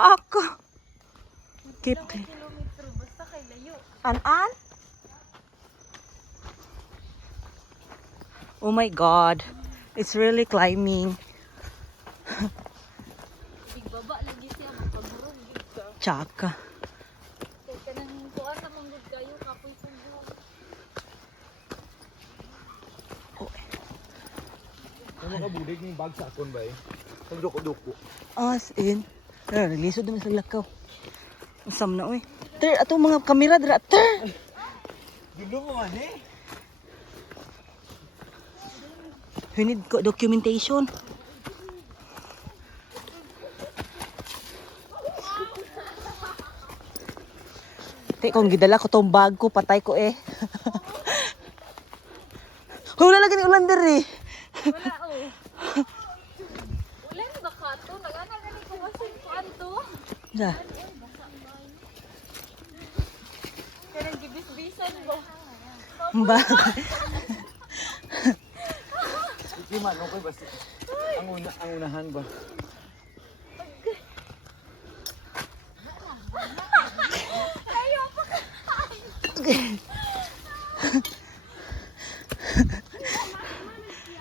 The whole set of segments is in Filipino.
Tsaka. Keep clean. Kilometro, basta kay layo. An-an? Oh my God. It's really climbing. Bigbaba lagi siya, magpagurong gid ka. Tsaka. Kay kanang kuan sa manggod kayo, kapoy pugo. Ano ka budig ng bag sa akon ba eh? Ang duko-duko. As in. Lisod naman sa lakaw. Usam na oy. Ter, atong mga kamera dira. Ter! Dulo mo man eh. We need documentation. Te, kung gidala ko tong bag ko, patay ko eh. Wala lagi ni Ulander eh. Wala oh. Wala ni ba kato? Nagana gani ko kasi kuan to. Ja. Kanang gibis-bisan ba? Bag. Hindi man, okay ba? Ang unahan ba?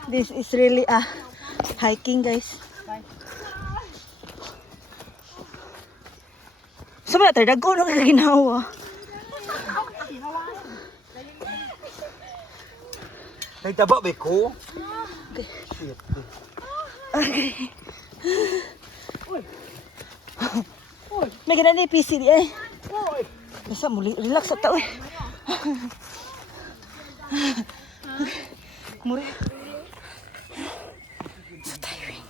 This is really a hiking, guys. Sabi na tayo, dago na kaginawa. Nagtaba ba ko? Okay. May ganun na PC di eh. Basta muli, relax at tao eh. Muri. So tiring.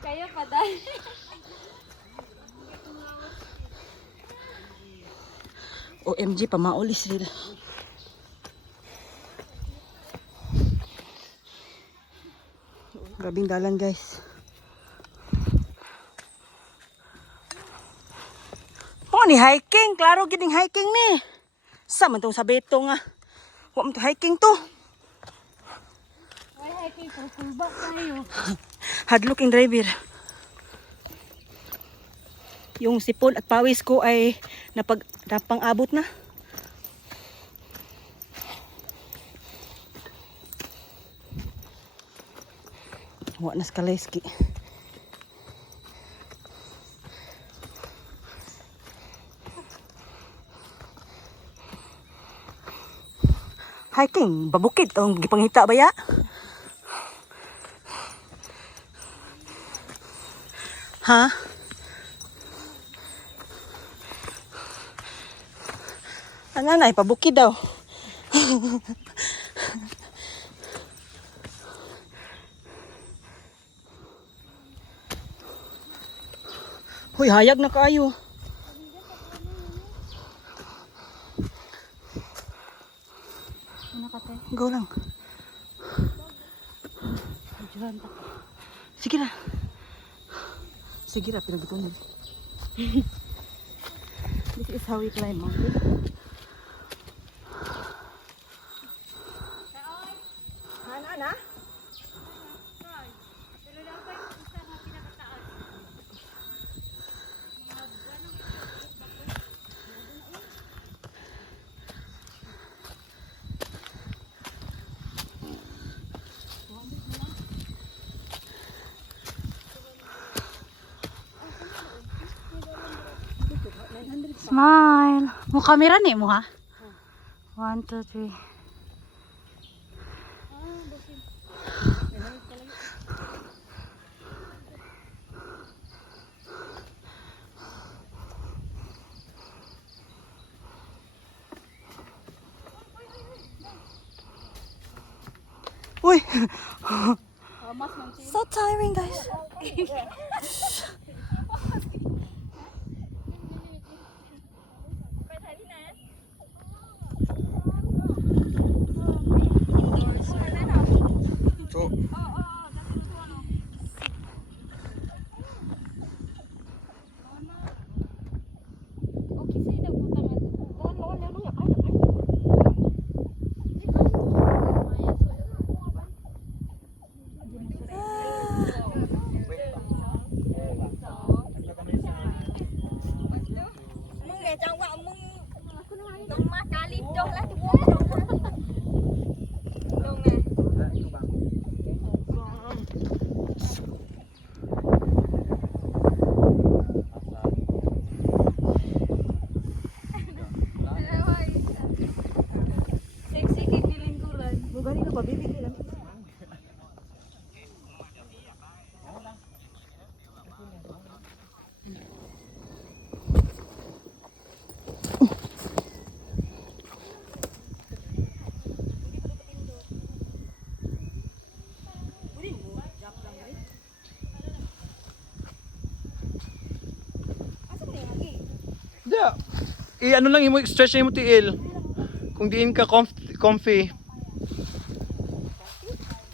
Kaya pa dai. OMG, pamaulis rin. Grabing dalan, guys. Oh, ni hiking. Klaro gining hiking ni. Sa man tong sabeto nga. Wa man to hiking to. Why hiking for full back tayo? Hard looking driver. Yung sipon at pawis ko ay napang-abot na. Wa na skaleski. Hiking, babukid tong gipangita ba ya? Ha? Ano na, pabukid daw. Hoy, hayag na kayo. Go lang. Sige na. Sige na, pinagitunan. This is how we climb mountain. Ana? Smile. Mo kamera ni mo ha? 1, 2, 3. Uy! So tiring, guys. So, Don't let it walk. Long na. Sexy kay kilingkuran. Bugani na ba, baby? Kailan? Da. Ano lang imo stretch na imo tiil. Kung diin ka comfy.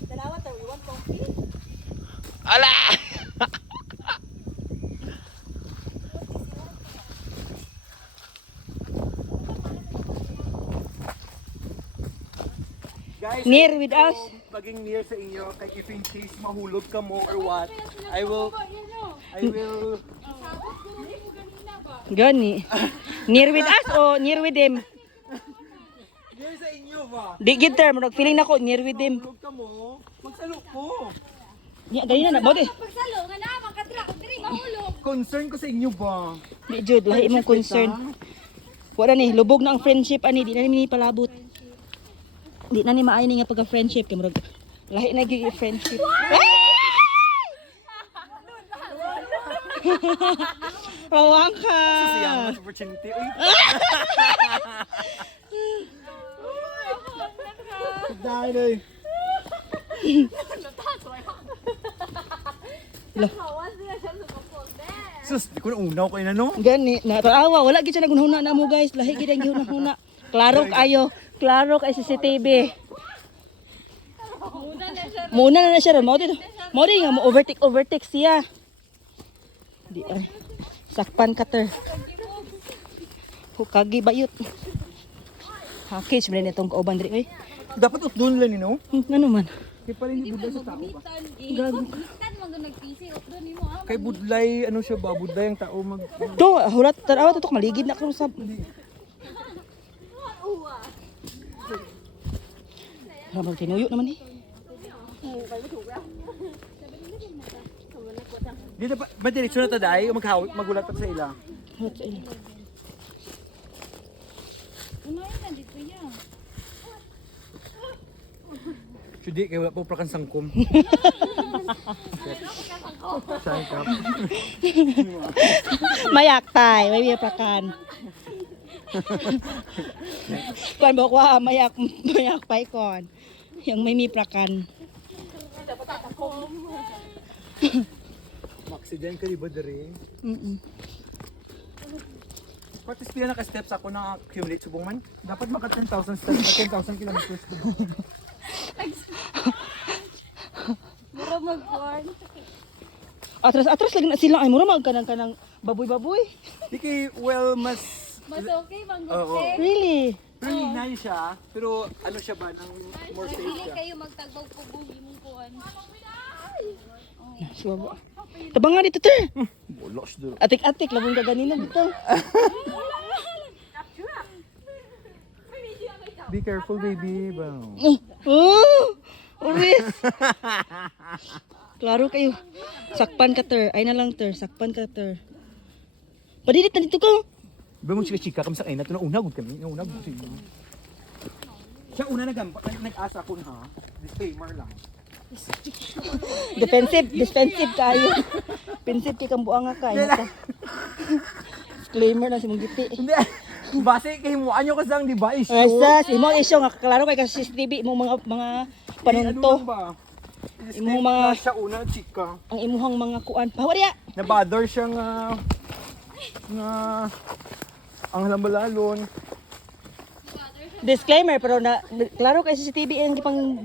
Dalawa tayo, iwan coffee. Ala! Guys, Near with us. maging near sa inyo kay if in case mahulog ka mo or what, I will Gani. Near with us o near with them? near sa inyo ba? Di gid term, feeling nako near with them. Mahulog ka mo, magsalo ko. Di gani na bote. Pagsalo nga na makadra og diri mahulog. Concern ko sa inyo ba? Di jud lahi imong concern. Wala ni lubog na ang friendship ani, di na ni palabot. Di na ni maayo ni nga pagka friendship kay murag lahi na gyud yung friendship. Rawang ka. Sayang opportunity. Uy. Dahil Hawas niya siya sa kapot. sus, di ko na unaw ko no? Gani, natarawa. Wala gid siya nagunhuna na mo guys. Lahi gid ang gihuna-huna. Klaro kayo. Klaro kay CCTV. Muna na siya ron. Mao dito. Mao di nga mo overtake siya. Di ay. Sakpan cutter. Hukagi bayot. Hakis man itong kauban diri oy. Dapat doon lang no? Ano man? Kaya pala hindi budlay sa tao ba? Gago. Kan mo nagpisi og doon nimo ah. Kay budlay, ano siya ba? Budlay ang tao mag... To, hulat tarawa to maligid na ko sa. Habang tinuyo naman eh. Dito ba direksyon na taday? Magulat sa ila. Hulat sa ila. Unahin na dito ya. Sudi, kaya wala po prakan sangkom. Sangkap. Mayak tay, may pakan. Kuan ba ko mayak pay kon. Yang may miprakan. Accident ka di ba dere? Patis pila na ka-steps ako na accumulate subong man. Dapat maka 10,000 steps, 10,000 kilometers ko. Mura magkuan. Atras lagi na sila ay mura magkanang baboy-baboy. Di kay, well, mas Okay bang Oo. gupse? Really? really nice siya, pero ano siya ba, ng more safe Dili siya. kayo magtagbaw pugong imong kuan. Suwabo. Tabang nga dito te. Bolos duro. Atik-atik labong ka ganina dito. Be careful baby. Oh! Uris! Klaro kayo. Sakpan ka ter. Ay na lang ter. Sakpan ka ter. Padilit na dito ko. Ba mo chika kami sa kanya, ito na unagod kami. Unagod siya. Siya una nag-asa ko ha. Disclaimer lang. Defensive kayo. Defensive kay kang buang nga kayo. Disclaimer na si mong giti. Hindi. Base kay mo anyo kasang di ba issue? Asa, si mo isyo nga klaro kay kasi CCTV imong mga panunto. Ano lang ba? Imong mga- siya una chika. Ang imuhang mga kuan. Pahawariya. Na-bother siya nga ang halambalalon. Disclaimer pero klaro kay CCTV ang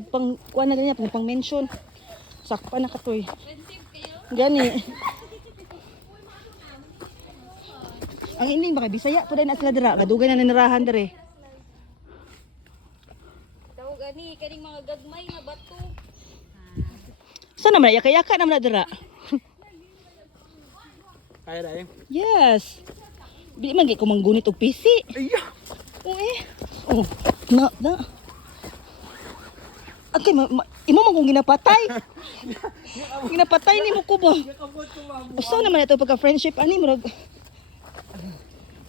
pang kuan na ganyan pang mention. Sakpan na katoy. Gani. Ang ending baka Bisaya pud na sila dira, kadugay na ninirahan dire. Tawag ani kaning mga gagmay na bato. Saan naman yaka-yaka naman na dira? Kaya dai. Yes. Di man gay ko manggunit og PC. Ayya. Uy. Oh, na. Okay, imo man kung ginapatay. Ginapatay ni mo kubo. Usa naman ito pagka friendship ani murag.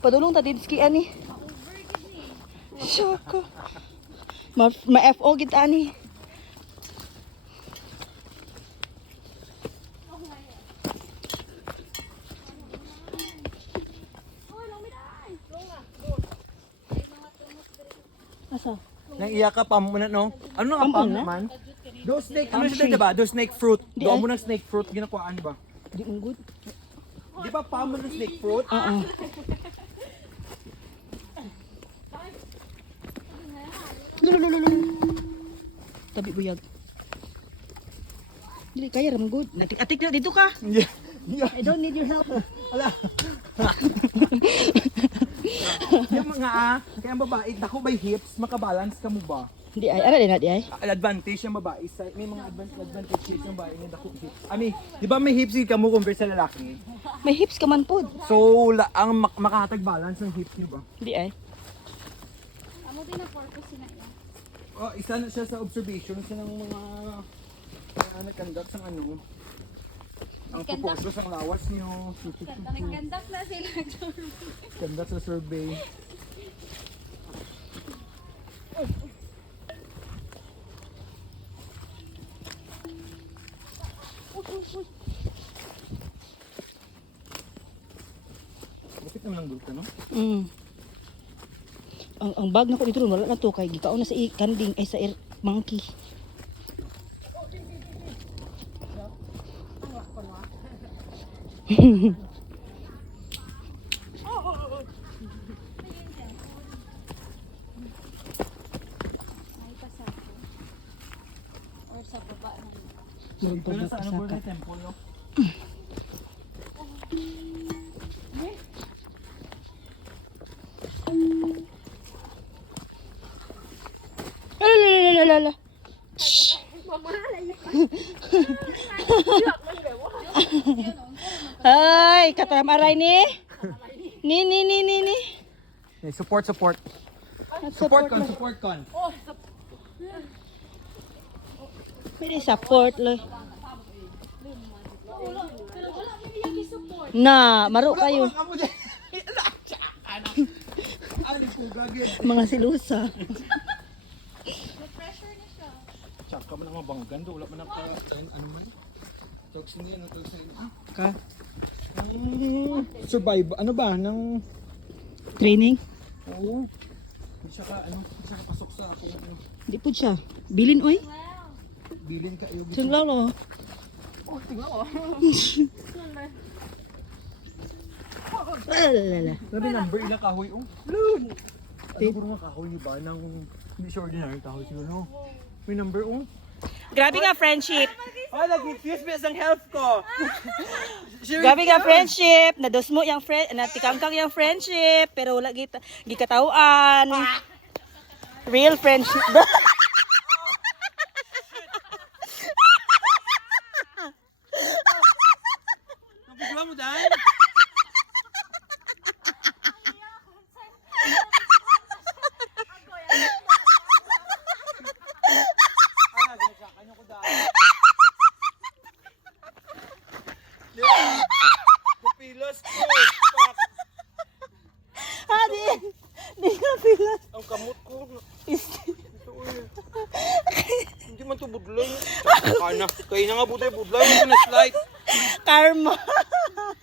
Padulong ta dinski ani. Shoko. Ma-FO gid ani. Asa? Nang iya ka pam muna no. Ano nga Pam pam na? naman? Do snake, ano siya diba? Do snake fruit. Di Do ay. mo ng snake fruit ginakuan ba? Di mo good. Di ba pam mo ng snake fruit? Oo. Lulululul. Tabi buyag. Dili kaya ram good. Atik na dito ka. Yeah. Yeah. I don't need your help. Ala. Yung mga kaya ang babae, dako by hips, makabalance ka mo ba? Di ay, ara din na di ay. Advantage yung babae, may mga advantage yung babae yung dako hips. Di ba may hips ka mo compare sa lalaki? May hips ka man pod. So, ang makahatag balance ng hips niyo ba? Di ay. Amo din na purpose na yan. Oh, isa na siya sa observation sa ng mga nagkandak sa ano. Ang purpose ang lawas niyo. Naggandak na sila. Ganda sa survey. Bakit naman ang bulka, no? Mm. Ang bag na ko dito ron, wala na to kay gikaon na sa kanding ay sa monkey. Ay, pasako. Or sa baba na. Murag Pero pabot sa pa ano sa po ka. na temple, no? Lalalala. Ay, kataram aray ni. Ni. Okay, support. Support con. Pwede support lo. Na, maro kayo. Ano po gagawin? Mga silusa. Tsaka man ang mabanggan do, wala man ang ano man. Talks niya, ano talks niya. Ka? Survive, ano ba, ng... Training? Oo. Hindi siya ka pasok sa akong ano. Di po siya. Bilin oy. Bilin ka, yung Tinglaw lo. Lalalala. Sabi number ilang kahoy, oh. Loon! Ano ko nga kahoy ba, ng... Hindi siya ordinary kahoy siguro, no? May number, oh. Grabe nga friendship. Oh, nag-infuse me ang health ko. Grabe nga friendship. Nados mo yung friend, natikangkang yung friendship, pero wala gikatawaan. Real friendship. Napagawa mo dahil? Pilos ko. Di ka pila. Ang kamot ko. Ito, hindi man to budlay. Kana. Kaya na nga budlay. Hindi na slide. Karma.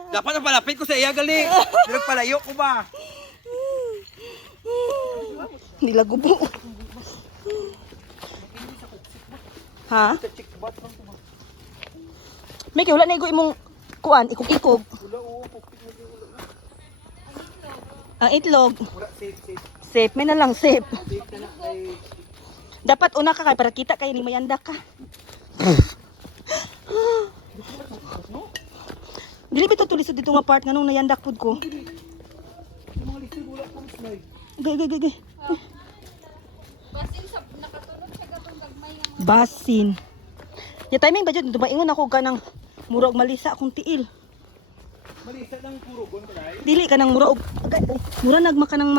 Dapat na palapit ko sa iya gali. Nagpalayo ko ba? Nilagubo. Ha? May kaya wala na igo imong kuan, ikog-ikog. Wala o. Ang itlog. Wala safe. Safe, may na lang safe. Safe na na kay... Dapat una ka kay para kita kay ni mayanda ka. Dili bitaw tulis dito nga part nganong nayandak pud ko. Yung mga lisod wala pang slide. Gay. Basin sa nakatulog siya gatong gagmay nga mga. Basin. Ya timing ba jud dumaingon ako kanang murag malisa akong tiil. Malisa ng puro gon ba dahil? Dili ka nang mura og mura nagma ka nang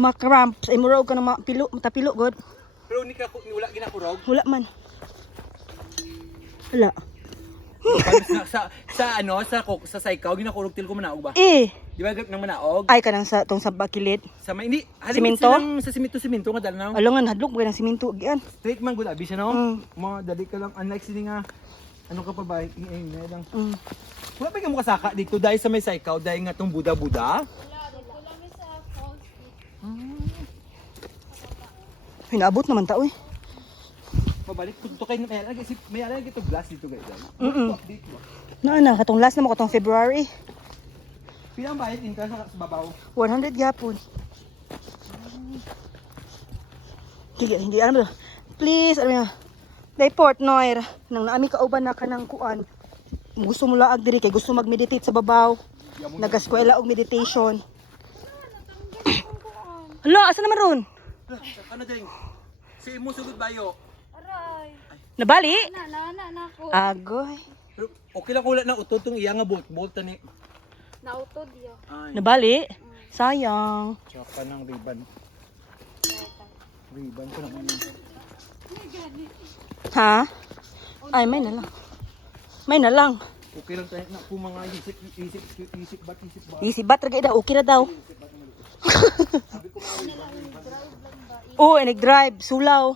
makramp. Sa imuro ka ng matapilo, God. Pero ni wala ginakurog. Wala man. Wala. sa saikaw ginakurog til ko manaog ba? Eh, Di ba nang manaog? ay ka nang sa tong sa bakilid. Sa may hindi Simento? sa simento nga dala na. Alongan hadlok ba ng siminto gian. Straight man gud abi siya no. Mm. Mga dali ka lang unlike sini nga ano ka pa ba? Na lang. Mm. Wala pa ka mo kasaka dito dahil sa may saikaw dahil nga tong Buda-Buda. Wala, dito lang sa falls. Hinaabot naman ta oy. Pabalik to kay may ala gito glass dito guys. Mm-mm. Update mo. Naana katong last na mo katong February. Pila ang bayad inka sa babaw? 100 gyapon. Sige, hindi alam mo. Please, ano nga. Day Portnoy, nang naami kauban na ka ng kuan. Gusto mo laag diri kay gusto mag-meditate sa babaw. Nag-eskwela og meditation. Hala, asa naman ron? Ano ding? Si imo sugod bayo. Aray. Nabali? Na ako. Agoy. Pero okay lang wala na utod tong iya nga bolt ni. Nautod yo. Ay. Nabali? Sayang. Tsaka ng ribbon. Ribbon ko naman yun. Ha? Ay, may na lang. May na lang. Okay lang tayo na kung mga isip ba? Easy bat ragay daw, okay na daw. Oo, nag-drive, sulaw.